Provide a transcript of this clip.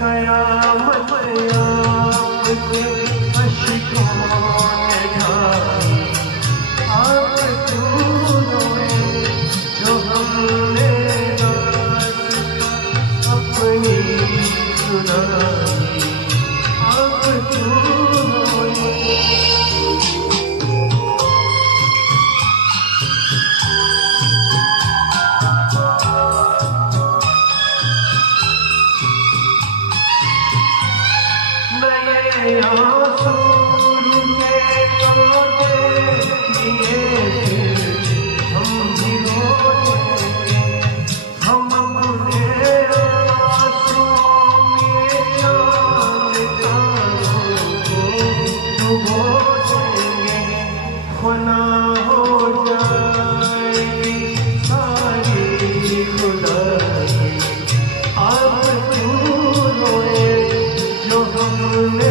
कयामत आपके अश्कों ने ढाई। आप क्यों रोए जो हमने दास्तां अपनी सुनाई। आप क्यों रोए। नए आंसू रुके तो देखिए फिर हम भी रोएंगे। हम अपने आंसुओं में चांद तारों को डुबो देंगे। फना हो जाएगी सारी खुदाई। आप क्यों रोए जो हमने